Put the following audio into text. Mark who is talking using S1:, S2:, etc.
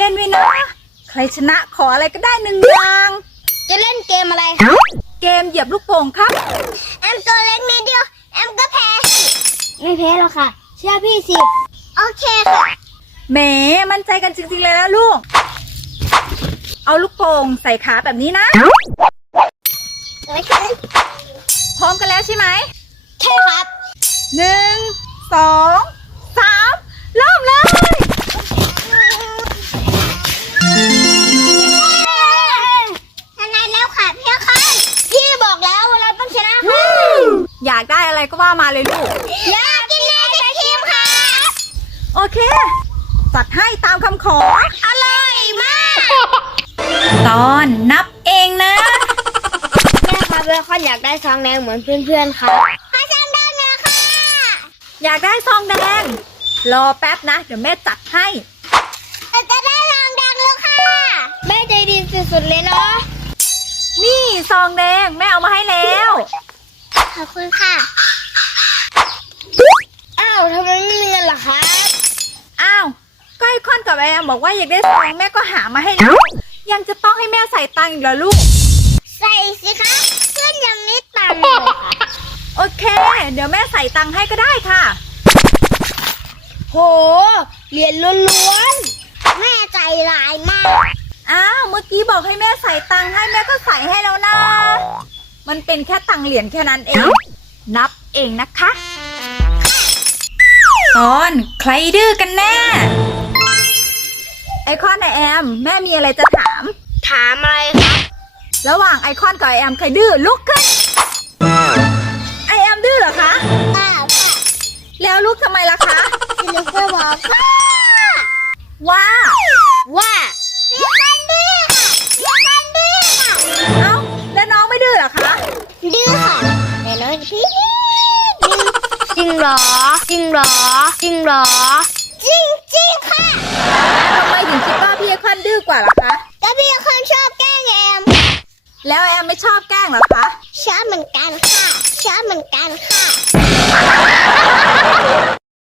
S1: นไหมนะใครชนะขออะไรก็ได้หนึ่งอย่าง
S2: จะเล่นเกมอะไร
S1: เกมเหยียบลูกโป่งครับ
S2: แอมตัวเล็กนิดเดียวแอมก็แพ้ไม่แพ้หรอกค่ะเชื่อพี่สิโอเคค่ะ
S1: แหมมั่นใจกันจริงๆเลยนะลูกเอาลูกโป่งใส่ขาแบบนี้นะพร้อมกันแล้วใช่ไหม
S2: ใช่ครับ
S1: 1 2 3เริ่มเลย
S2: ชนะแล้วค่ะพี่ค่ะพี่บอกแล้วว่าเราต้องชนะค่ะ
S1: อยากได้อะไรก็ว่ามาเลยลูก
S2: อยากกินไอศครีมค่ะ
S1: โอเคจัดให้ตามคำขอ
S2: อร่อยมาก
S1: ตอนนับเองนะ
S2: แม่ครับเบคอนอยากได้ซองแดงเหมือนเพื่อนๆครับขอซองแดงเลยค่ะ
S1: อยากได้ซองแดงรอแป๊บนะเดี๋ยวแม่จัดให้
S2: จะได้ซองแดงแล้วค่ะแม่ใจดีสุดๆเลยเนาะ
S1: นี่ซองแดงแม่เอามาให้แล้ว
S2: ขอบคุณค่ะอ้าวทำไมไม่มีเงินล่ะครับ
S1: อ้าวก็ไอคอนกับแอมบอกว่าอยากได้ซองแม่ก็หามาให้แล้วยังจะต้องให้แม่ใส่ตังค์อีกเหรอลูก
S2: ใส่สิคะเพื่อนยังไม่ตังค์เลยค่ะ
S1: โอเคเดี๋ยวแม่ใส่ตังค์ให้ก็ได้ค่ะ
S2: โหเหรียญล้วนๆแม่ใจร้ายมาก
S1: อ้าวเมื่อกี้บอกให้แม่ใส่ตังค์ให้แม่ก็ใส่ให้แล้วนะมันเป็นแค่ตังค์เหรียญแค่นั้นเองนับเองนะคะตอนใครดื้อกันแน่ไอคอนไอแอมแม่มีอะไรจะถาม
S2: อะไรครับ
S1: ระหว่างไอคอนกับไอแอมใครดื้อลุกขึ้นไอแอมดื้อเหรอคะ
S2: ค่ะ
S1: แล้วลุกทำไมล่ะคะ
S2: ลูกก็บอก
S1: ว่า
S2: พี่คันดื้อค่ะพี่คันดื้อค่ะ
S1: เอ้าแล้วน้องไม่ดื้อเหรอคะ
S2: ดื้อค่ะแต่น้องพี่จริงเหรอจริงค่ะ
S1: ทำไมถึงคิดว่าพี่ไอคอนดื้อกว่าล่ะคะ
S2: ก็พี่คนชอบแกล้งแอม
S1: แล้วแอมไม่ชอบแกล้งเหรอคะ
S2: ชอบเหมือนกันค่ะ